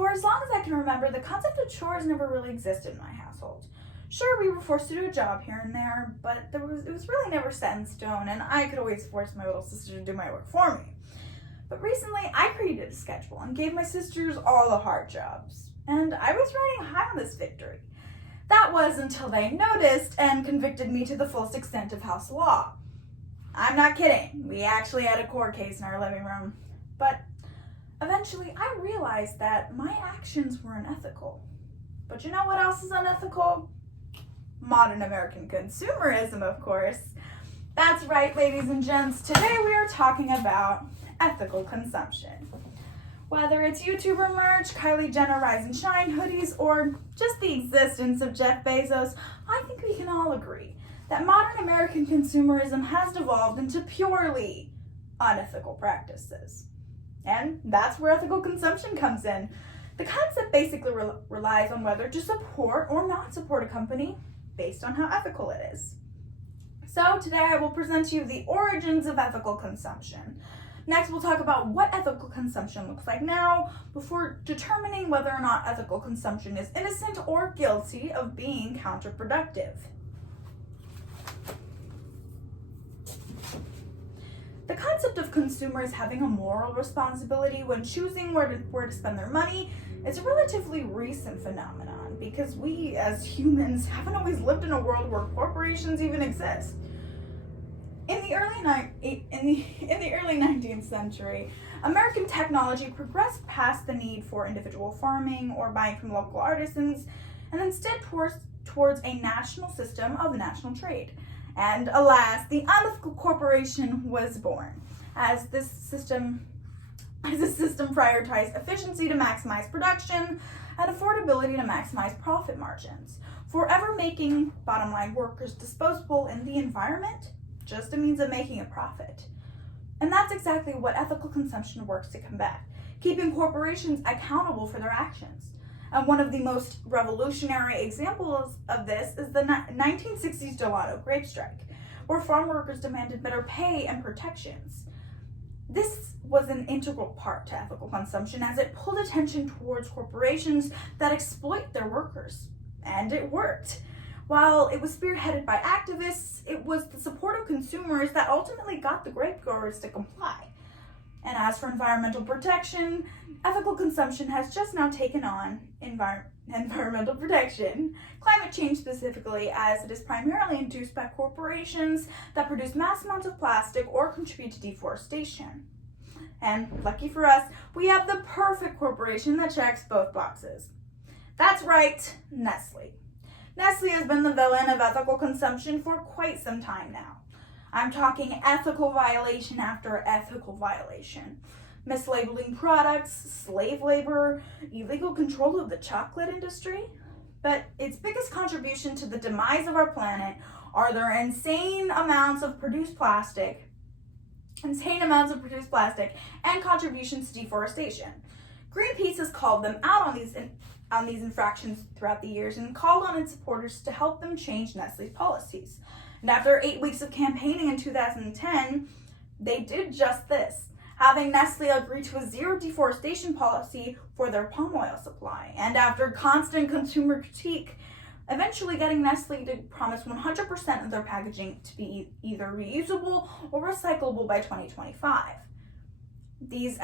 For as long as I can remember, the concept of chores never really existed in my household. Sure, we were forced to do a job here and there, but it was really never set in stone, and I could always force my little sister to do my work for me. But recently, I created a schedule and gave my sisters all the hard jobs, and I was riding high on this victory. That was until they noticed and convicted me to the fullest extent of house law. I'm not kidding, we actually had a court case in our living room, but eventually I realized that my actions were unethical. But you know what else is unethical? Modern American consumerism, of course. That's right, ladies and gents. Today we are talking about ethical consumption. Whether it's YouTuber merch, Kylie Jenner Rise and Shine hoodies, or just the existence of Jeff Bezos, I think we can all agree that modern American consumerism has devolved into purely unethical practices. And that's where ethical consumption comes in. The concept basically relies on whether to support or not support a company based on how ethical it is. So today I will present to you the origins of ethical consumption. Next, we'll talk about what ethical consumption looks like now before determining whether or not ethical consumption is innocent or guilty of being counterproductive. The concept of consumers having a moral responsibility when choosing where to spend their money is a relatively recent phenomenon because we as humans haven't always lived in a world where corporations even exist. In the early 19th century, American technology progressed past the need for individual farming or buying from local artisans and instead towards a national system of national trade. And alas, the unethical corporation was born as this system prioritized efficiency to maximize production and affordability to maximize profit margins, forever making bottom line workers disposable in the environment just a means of making a profit. And that's exactly what ethical consumption works to combat, keeping corporations accountable for their actions. And one of the most revolutionary examples of this is the 1960s gelato grape strike, where farm workers demanded better pay and protections. This was an integral part to ethical consumption as it pulled attention towards corporations that exploit their workers. And it worked. While it was spearheaded by activists, it was the support of consumers that ultimately got the grape growers to comply. And as for environmental protection, ethical consumption has just now taken on environmental protection, climate change specifically, as it is primarily induced by corporations that produce mass amounts of plastic or contribute to deforestation. And lucky for us, we have the perfect corporation that checks both boxes. That's right, Nestle. Nestle has been the villain of ethical consumption for quite some time now. I'm talking ethical violation after ethical violation. Mislabeling products, slave labor, illegal control of the chocolate industry. But its biggest contribution to the demise of our planet are their insane amounts of produced plastic and contributions to deforestation. Greenpeace has called them out on these infractions throughout the years and called on its supporters to help them change Nestle's policies. And after 8 weeks of campaigning in 2010, they did just this, having Nestle agree to a zero deforestation policy for their palm oil supply. And after constant consumer critique, eventually getting Nestle to promise 100% of their packaging to be either reusable or recyclable by 2025. These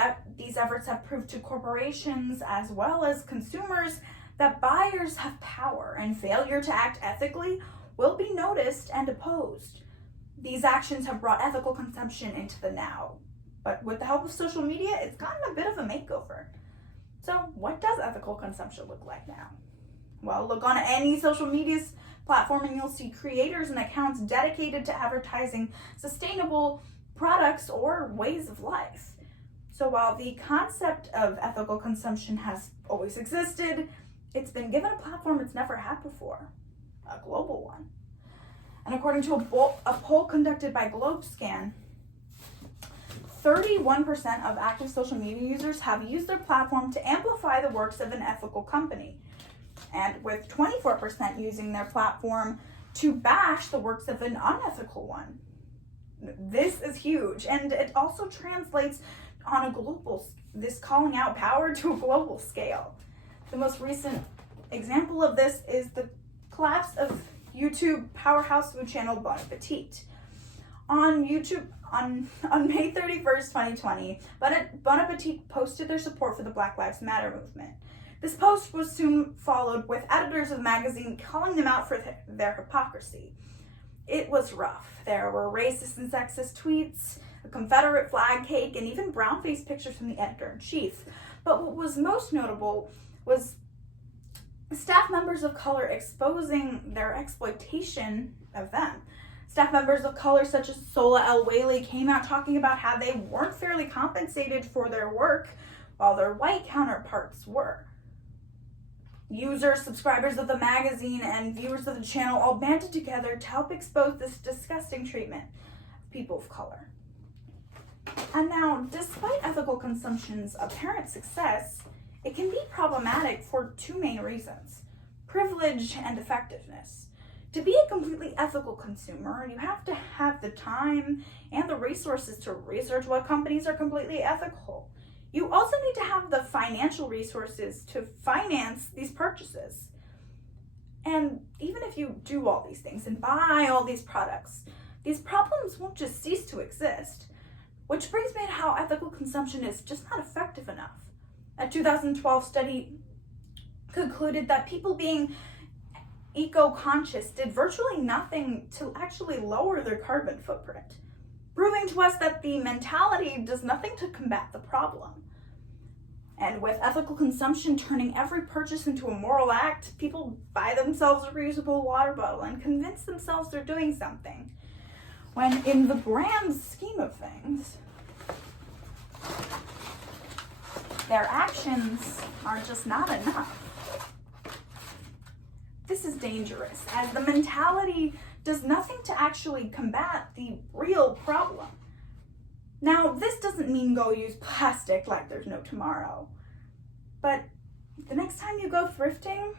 efforts have proved to corporations as well as consumers that buyers have power and failure to act ethically will be noticed and opposed. These actions have brought ethical consumption into the now, but with the help of social media, it's gotten a bit of a makeover. So what does ethical consumption look like now? Well, look on any social media platform and you'll see creators and accounts dedicated to advertising sustainable products or ways of life. So while the concept of ethical consumption has always existed, it's been given a platform it's never had before, a global one. And according to a poll conducted by GlobeScan, 31% of active social media users have used their platform to amplify the works of an ethical company, and with 24% using their platform to bash the works of an unethical one. This is huge, and it also translates on a global, this calling out power to a global scale. The most recent example of this is the collapse of YouTube powerhouse food channel Bon Appetit. On YouTube, on May 31st, 2020, Bon Appetit posted their support for the Black Lives Matter movement. This post was soon followed with editors of the magazine calling them out for their hypocrisy. It was rough. There were racist and sexist tweets, a Confederate flag cake, and even brown-faced pictures from the editor-in-chief. But what was most notable was staff members of color exposing their exploitation of them. Staff members of color such as Sola El-Whaley came out talking about how they weren't fairly compensated for their work while their white counterparts were. Users, subscribers of the magazine, and viewers of the channel all banded together to help expose this disgusting treatment of people of color. And now, despite ethical consumption's apparent success, it can be problematic for two main reasons: privilege and effectiveness. To be a completely ethical consumer, you have to have the time and the resources to research what companies are completely ethical. You also need to have the financial resources to finance these purchases. And even if you do all these things and buy all these products, these problems won't just cease to exist. Which brings me to how ethical consumption is just not effective enough. A 2012 study concluded that people being eco-conscious did virtually nothing to actually lower their carbon footprint, proving to us that the mentality does nothing to combat the problem. And with ethical consumption turning every purchase into a moral act, people buy themselves a reusable water bottle and convince themselves they're doing something, when in the grand scheme of things, their actions are just not enough. This is dangerous, as the mentality does nothing to actually combat the real problem. Now, this doesn't mean go use plastic like there's no tomorrow. But the next time you go thrifting,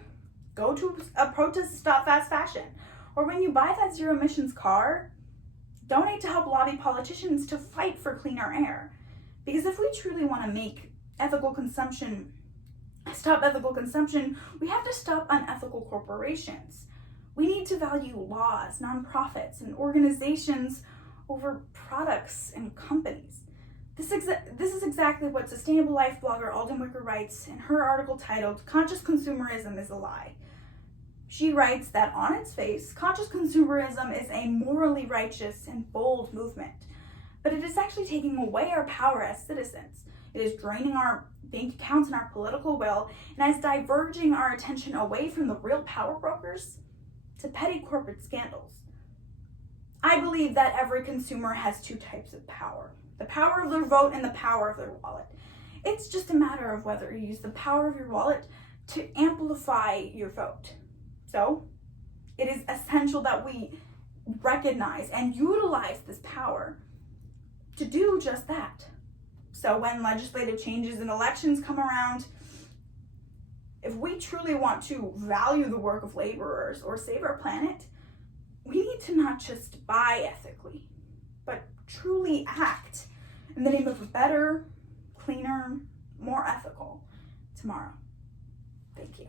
go to a protest to stop fast fashion. Or when you buy that zero emissions car, donate to help lobby politicians to fight for cleaner air. Because if we truly want to stop ethical consumption, we have to stop unethical corporations. We need to value laws, nonprofits, and organizations over products and companies. This is exactly what Sustainable Life blogger Alden Wicker writes in her article titled "Conscious Consumerism is a Lie." She writes that on its face, conscious consumerism is a morally righteous and bold movement, but it is actually taking away our power as citizens. It is draining our bank accounts and our political will, and is diverging our attention away from the real power brokers to petty corporate scandals. I believe that every consumer has two types of power: the power of their vote and the power of their wallet. It's just a matter of whether you use the power of your wallet to amplify your vote. So, it is essential that we recognize and utilize this power to do just that. So when legislative changes and elections come around, if we truly want to value the work of laborers or save our planet, we need to not just buy ethically, but truly act in the name of a better, cleaner, more ethical tomorrow. Thank you.